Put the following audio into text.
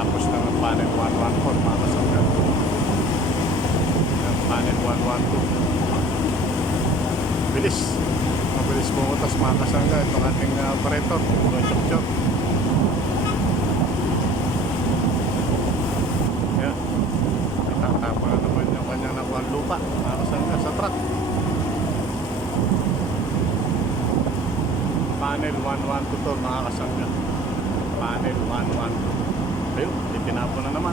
Kakatapos ng panel 114 mga kasangga. Ang panel 112. Bilis. Mabilis pumutas mga kasangga. Itong ating operator. Chok-chok. Yan. Itatapa na naman yung kanyang nakuha lupa mga kasangga sa truck. Panel 112 to mga kasangga. Panel 112. Ayun, itinapon na naman.